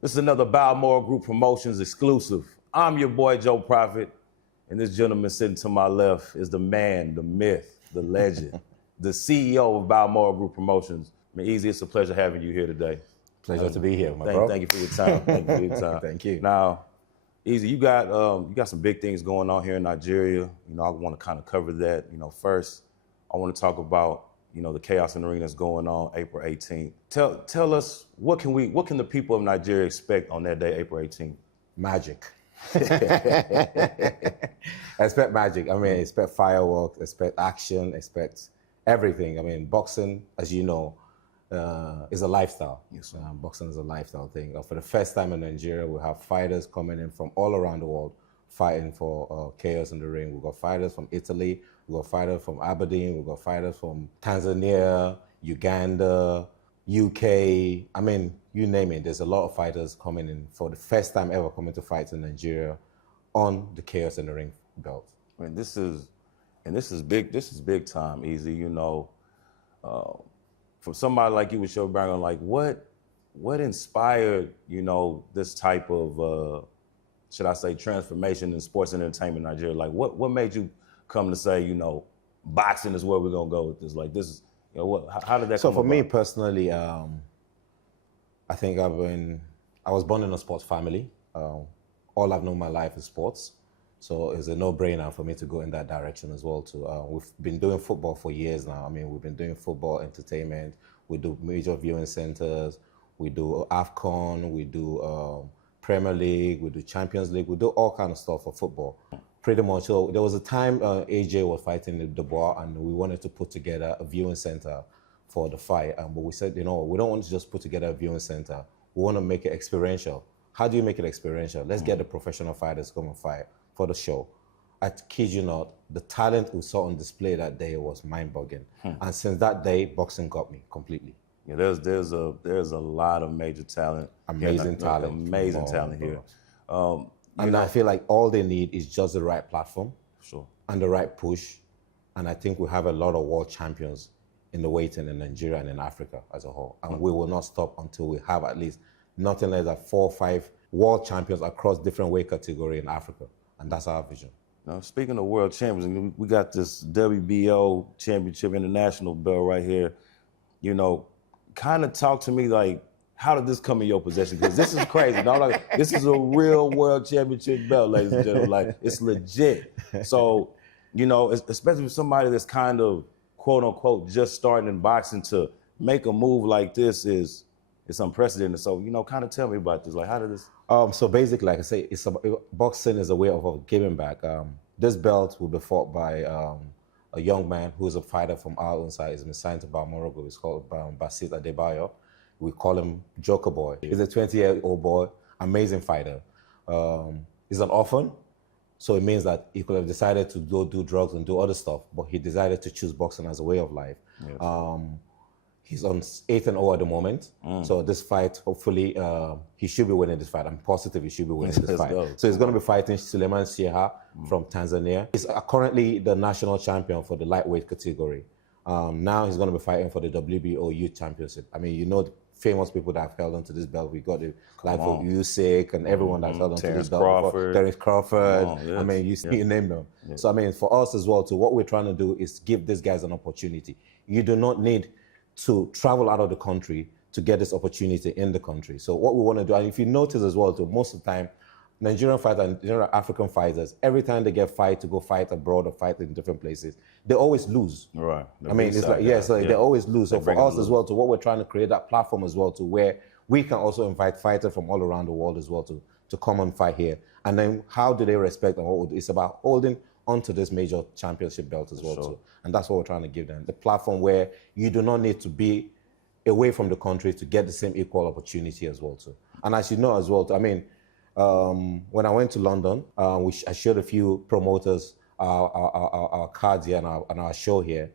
This is another Balmoral Group Promotions exclusive. I'm your boy, Joe Prophet, and this gentleman sitting to my left is the man, the myth, the legend, the CEO of Balmoral Group Promotions. I mean, Easy, it's a pleasure having you here today. Pleasure to be here, my bro. Thank you for your time. Thank you for your time. Thank you. Now, Easy, you got some big things going on here in Nigeria. You know, I want to kind of cover that. You know, first, I want to talk about the chaos in the ring that's going on April 18th. Tell us what can the people of Nigeria expect on that day, April 18th? Magic. Expect magic. I mean, expect fireworks, expect action, expect everything. I mean, boxing, as you know, is a lifestyle. Yes. Boxing is a lifestyle thing. For the first time in Nigeria, we have fighters coming in from all around the world fighting for chaos in the ring. We've got fighters from Italy, we've got fighters from Aberdeen, we've got fighters from Tanzania, Uganda, UK. I mean, you name it. There's a lot of fighters coming in for the first time ever coming to fight in Nigeria on the chaos in the ring belt. I mean, this is big. This is big time, Easy. From somebody like you with your background, like what inspired this type of should I say transformation in sports and entertainment in Nigeria? Like what made you come to say boxing is where we're gonna go with this? Like this is how did that? So come for about? me personally, I think I was born in a sports family. All I've known my life is sports. So it's a no-brainer for me to go in that direction as well too. We've been doing football for years now. I mean, we've been doing football entertainment. We do major viewing centers. We do AFCON. We do Premier League. We do Champions League. We do all kind of stuff for football. Pretty much. So there was a time AJ was fighting the Bout, and we wanted to put together a viewing center for the fight. But we said, we don't want to just put together a viewing center. We want to make it experiential. How do you make it experiential? Let's get the professional fighters to come and fight for the show. I kid you not, the talent we saw on display that day was mind-boggling. And since that day, boxing got me completely. Yeah, there's a lot of major talent. Amazing talent. Amazing talent here. And I feel like all they need is just the right platform. Sure. And the right push. And I think we have a lot of world champions in the weighting in Nigeria and in Africa as a whole. And we will not stop until we have at least nothing less than 4 or 5 world champions across different weight categories in Africa. And that's our vision. Now, speaking of world champions, we got this WBO championship international belt right here. Kind of talk to me like, how did this come in your possession? Because this is crazy. This is a real world championship belt, ladies and gentlemen. Like, it's legit. So, especially for somebody that's kind of, quote unquote, just starting in boxing, to make a move like this is unprecedented. So, kind of tell me about this. Like, how did this? So basically, like I say, boxing is a way of giving back. This belt will be fought by a young man who is a fighter from our own side. He's been signed to Balmoral. He's called Basit Adebayo. We call him Joker Boy. He's a 20-year-old boy, amazing fighter. He's an orphan, so it means that he could have decided to go do drugs and do other stuff, but he decided to choose boxing as a way of life. Yes. He's on 8-0 at the moment. So this fight, hopefully, he should be winning this fight. I'm positive he should be winning this fight. So he's going to be fighting Suleiman Sieha from Tanzania. He's currently the national champion for the lightweight category. Now he's going to be fighting for the WBO Youth Championship. I mean, the famous people that have held onto this belt. We got the life of Usyk and everyone that's held onto this belt. Terence Crawford. Yes. I mean, you name them. Yes. So I mean, for us as well, what we're trying to do is give these guys an opportunity. You do not need to travel out of the country to get this opportunity in the country. So what we want to do, and if you notice as well, most of the time, Nigerian fighters and general African fighters, every time they get fight to go fight abroad or fight in different places, they always lose. Right. I mean, it's like, they always lose. So for us as well, what we're trying to create that platform as well, where we can also invite fighters from all around the world as well to come and fight here. And then how do they respect and what it's about holding onto this major championship belt as well too. And that's what we're trying to give them. The platform where you do not need to be away from the country to get the same equal opportunity as well too. And as you know as well, I mean, when I went to London, I showed a few promoters our cards here and our show here.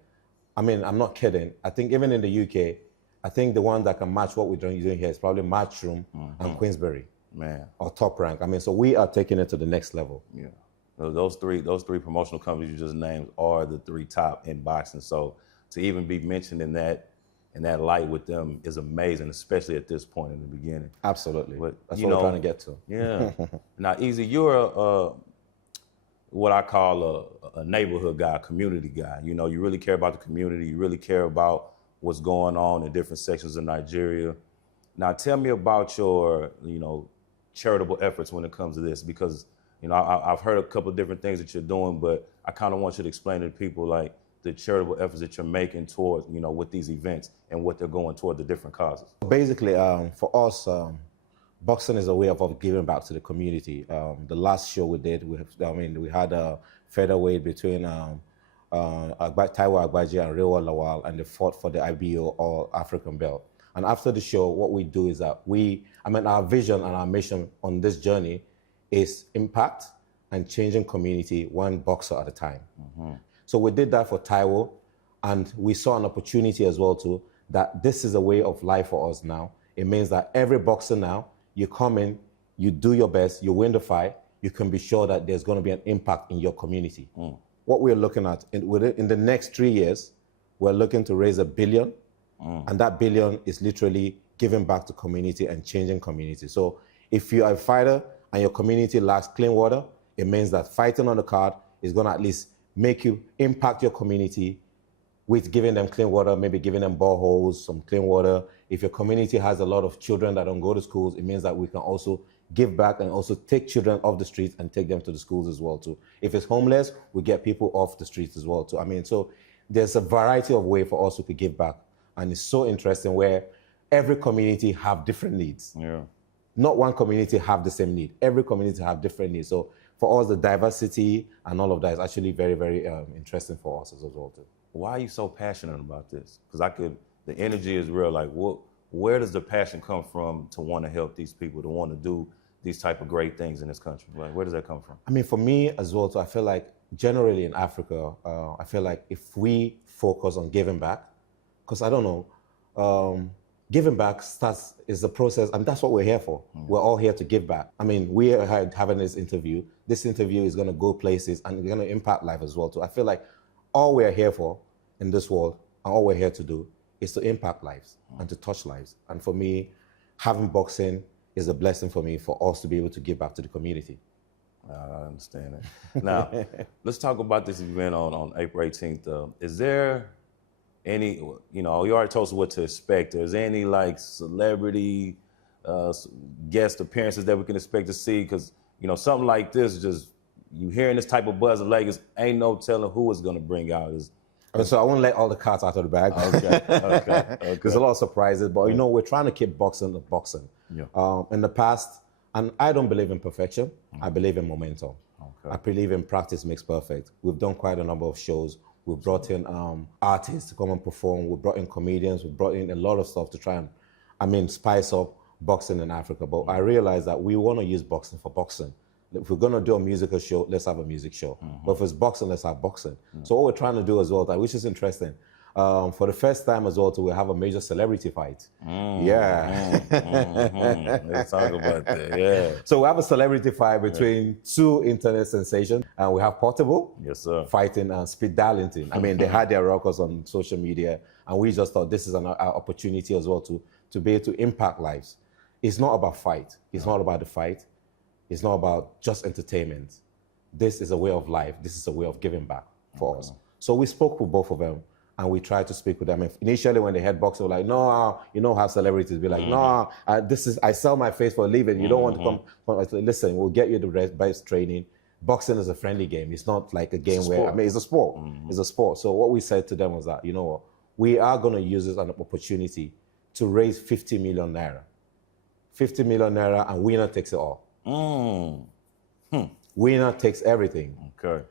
I mean, I'm not kidding. I think even in the UK, I think the one that can match what we're doing here is probably Matchroom and Queensberry. Man. Or Top Rank. I mean, so we are taking it to the next level. Yeah. Those three promotional companies you just named are the 3 top in boxing. So to even be mentioned in that, and that light with them is amazing, especially at this point in the beginning. Absolutely. But, That's you what we're know, trying to get to. Yeah. Now, Easy, you're what I call a neighborhood guy, a community guy. You know, you really care about the community. You really care about what's going on in different sections of Nigeria. Now, tell me about your, charitable efforts when it comes to this, because, I've heard a couple of different things that you're doing, but I kind of want you to explain to people, like, the charitable efforts that you're making towards, with these events and what they're going toward, the different causes. Basically, for us, boxing is a way of giving back to the community. The last show we did, we had a featherweight between Taiwo Agbaji and Rewa Lawal, and they fought for the IBO or African belt. And after the show, what we do is that our vision and our mission on this journey is impact and changing community one boxer at a time. Mm-hmm. So we did that for Taiwo, and we saw an opportunity as well too, that this is a way of life for us now. It means that every boxer now, you come in, you do your best, you win the fight, you can be sure that there's going to be an impact in your community. Mm. What we're looking at, in the next 3 years, we're looking to raise $1 billion, and that $1 billion is literally giving back to community and changing community. So if you are a fighter and your community lacks clean water, it means that fighting on the card is going to at least make you impact your community with giving them clean water, maybe giving them boreholes, some clean water. If your community has a lot of children that don't go to schools, it means that we can also give back and also take children off the streets and take them to the schools as well too. If it's homeless, we get people off the streets as well too. So there's a variety of ways for us to give back. And it's so interesting where every community have different needs. Yeah. Not one community have the same need. Every community have different needs. So for us, the diversity and all of that is actually very, very interesting for us as well too. Why are you so passionate about this? Because the energy is real. Like, where does the passion come from to want to help these people, to want to do these type of great things in this country? Like, where does that come from? For me as well too, I feel like generally in Africa, I feel like if we focus on giving back, because I don't know, giving back is the process, and that's what we're here for. We're all here to give back. We are having this interview. This interview is going to go places and it's going to impact life as well too. I feel like all we're here for in this world, and all we're here to do, is to impact lives and to touch lives. And for me, having boxing is a blessing for me, for us to be able to give back to the community. I understand that. Now, let's talk about this event on April 18th. Is there any, you already told us what to expect. Is there any celebrity guest appearances that we can expect to see? Because, something like this, just you hearing this type of buzz in Lagos, ain't no telling who it's going to bring out. So I won't let all the cats out of the bag. Okay. There's a lot of surprises, but we're trying to keep boxing. Yeah. In the past, and I don't believe in perfection. I believe in momentum. Okay. I believe in practice makes perfect. We've done quite a number of shows. We've brought in artists to come and perform. We've brought in comedians. We've brought in a lot of stuff to try and, spice up boxing in Africa. But I realized that we want to use boxing for boxing. If we're going to do a musical show, let's have a music show. Mm-hmm. But if it's boxing, let's have boxing. Mm-hmm. So what we're trying to do as well, which is interesting, for the first time as well, we have a major celebrity fight. Yeah. Let's talk about that, yeah. So we have a celebrity fight between two internet sensations, and we have Portable, yes, sir, fighting Speed Darlington. They had their records on social media, and we just thought this is an opportunity as well to be able to impact lives. It's not about fight. It's not about the fight. It's not about just entertainment. This is a way of life. This is a way of giving back for us. So we spoke with both of them, and we tried to speak with them. Initially, when they had boxing, they were like, no, how celebrities be like, no, I sell my face for a living. You don't want to come. I said, listen, we'll get you the best training. Boxing is a friendly game. It's not like a game it's a sport. It's a sport. So what we said to them was that, we are going to use this as an opportunity to raise 50 million naira. 50 million naira, and winner takes it all. Winner takes everything. Okay.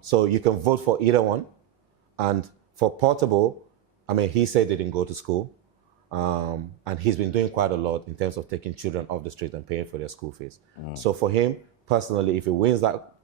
So you can vote for either one. And for Portable, he said they didn't go to school. And he's been doing quite a lot in terms of taking children off the street and paying for their school fees. So for him, personally, if he wins that,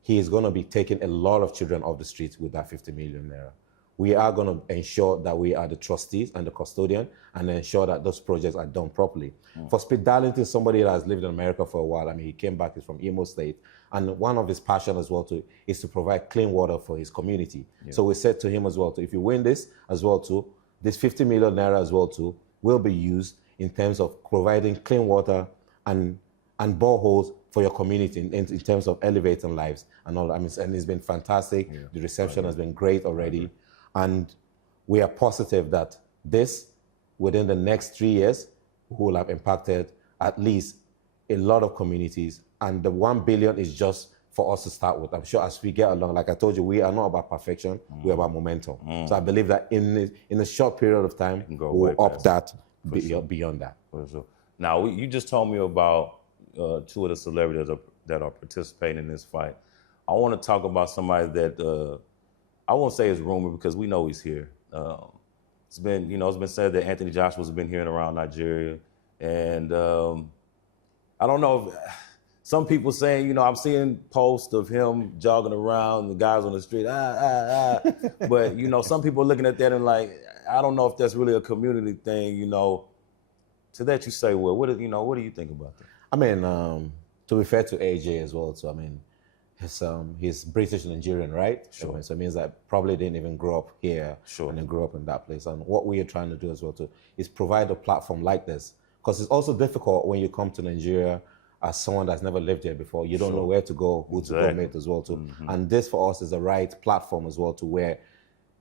he is going to be taking a lot of children off the streets with that 50 million naira. We are going to ensure that we are the trustees and the custodian and ensure that those projects are done properly. For Speed Darlington, somebody that has lived in America for a while, he came back, he's from Imo State, and one of his passions as well too is to provide clean water for his community. Yeah. So we said to him as well too, if you win this as well too, this 50 million naira as well too will be used in terms of providing clean water and boreholes for your community in terms of elevating lives and all. I mean, and it's been fantastic. Yeah. The reception has been great already. And we are positive that this, within the next 3 years, will have impacted at least a lot of communities. And the 1 billion is just for us to start with. I'm sure as we get along, like I told you, we are not about perfection, we're about momentum. So I believe that in a short period of time, we'll up that beyond that. For sure. Now, you just told me about 2 of the celebrities that are participating in this fight. I want to talk about somebody that I won't say is rumored because we know he's here. It's been said that Anthony Joshua's been here and around Nigeria, and I don't know if some people saying, I'm seeing posts of him jogging around, the guys on the street, but some people are looking at that and like, I don't know if that's really a community thing, To that you say, well, what do you think about that? I mean, to be fair to AJ as well, so I mean, he's British Nigerian, right? Sure. So it means that probably didn't even grow up here. Sure. And then grew up in that place. And what we are trying to do as well too is provide a platform like this, because it's also difficult when you come to Nigeria as someone that's never lived here before. You don't know where to go, who to go meet as well too. And this for us is the right platform as well to where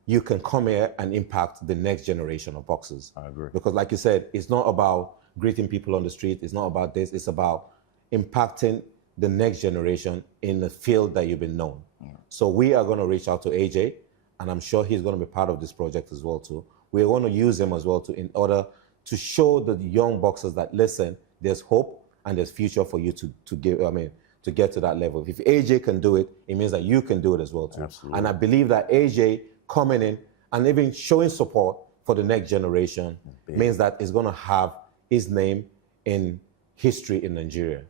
you can come here and impact the next generation of boxers. I agree. Because like you said, it's not about greeting people on the street. It's not about this. It's about impacting the next generation in the field that you've been known. So we are going to reach out to AJ, and I'm sure he's going to be part of this project as well too. We're going to use him as well too in order to show the young boxers that, listen, there's hope and there's future for you to get to that level. If AJ can do it, it means that you can do it as well too. Absolutely. And I believe that AJ coming in and even showing support for the next generation means that it's going to have his name in history in Nigeria.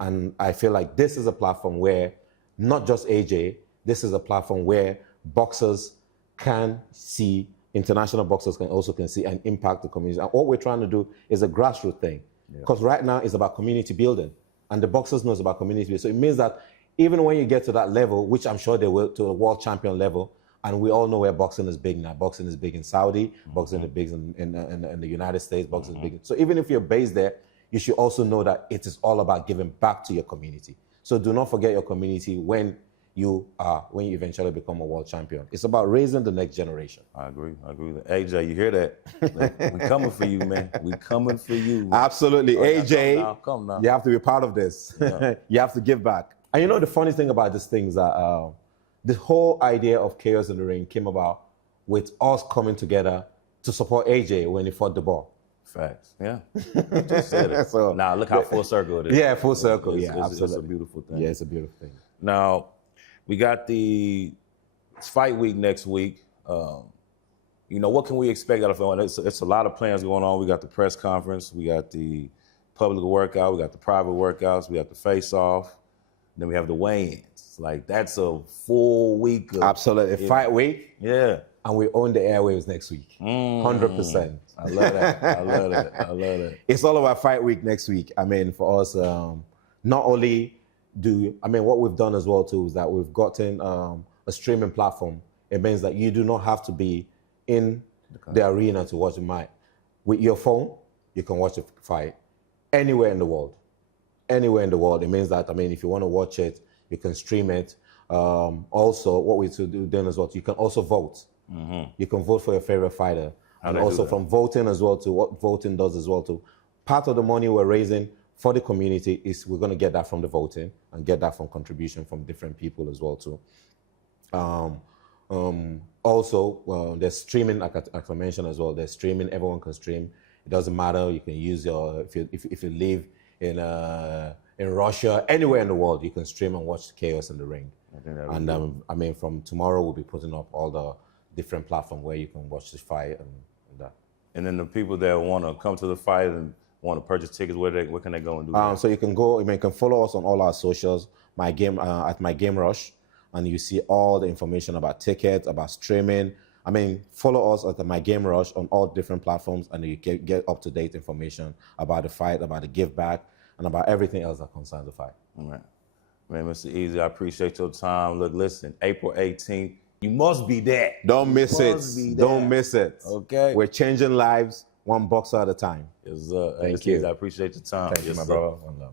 And I feel like this is a platform where not just AJ, this is a platform where boxers can see, international boxers can see and impact the community. And what we're trying to do is a grassroots thing. Because right now it's about community building. And the boxers knows about community building. So it means that even when you get to that level, which I'm sure they will, to a world champion level, and we all know where boxing is big now. Boxing is big in Saudi, boxing is big in the United States, boxing is big. So even if you're based there, you should also know that it is all about giving back to your community. So do not forget your community when you eventually become a world champion. It's about raising the next generation. I agree. AJ, you hear that? We coming for you, man. We coming for you. Absolutely. AJ, come now. You have to be part of this. Yeah. You have to give back. And the funny thing about this thing is that the whole idea of Chaos in the Ring came about with us coming together to support AJ when he fought the ball. Facts. Yeah. Just said it. So, now look how full circle it is. Yeah, full circle. Absolutely. It's a beautiful thing. Yeah, it's a beautiful thing. Now, we got the fight week next week. What can we expect out of it? It's a lot of plans going on. We got the press conference. We got the public workout. We got the private workouts. We got the face-off. Then we have the weigh-ins. Like, that's a full week. Absolutely. Fight week. Yeah. And we own the airwaves next week. 100%. I love that. I love that. It's all about fight week next week. I mean, for us, not only what we've done as well too is that we've gotten a streaming platform. It means that you do not have to be in the arena to watch the fight. With your phone, you can watch the fight anywhere in the world. Anywhere in the world. It means that, if you want to watch it, you can stream it. Also, what we do then as well, you can also vote. You can vote for your favorite fighter. And also from voting as well to what voting does as well too. Part of the money we're raising for the community is we're going to get that from the voting and get that from contribution from different people as well too. Also, there's streaming, like I mentioned as well. There's streaming. Everyone can stream. It doesn't matter. You can use if you live in Russia, anywhere in the world, you can stream and watch Chaos in the Ring. And from tomorrow we'll be putting up all the different platforms where you can watch the fight and that. And then the people that want to come to the fight and want to purchase tickets, where can they go and do that? So you can go. You can follow us on all our socials. At My Game Rush, and you see all the information about tickets, about streaming. Follow us at My Game Rush on all different platforms, and you get up-to-date information about the fight, about the give back, and about everything else that concerns the fight. All right. Man, Mr. Easy, I appreciate your time. Look, listen, April 18th, You must be there. Don't miss it. must be Don't there. miss it. Okay. We're changing lives one boxer at a time. Yes, Thank you. I appreciate your time. Thank you, Yes, my sir. brother. One love.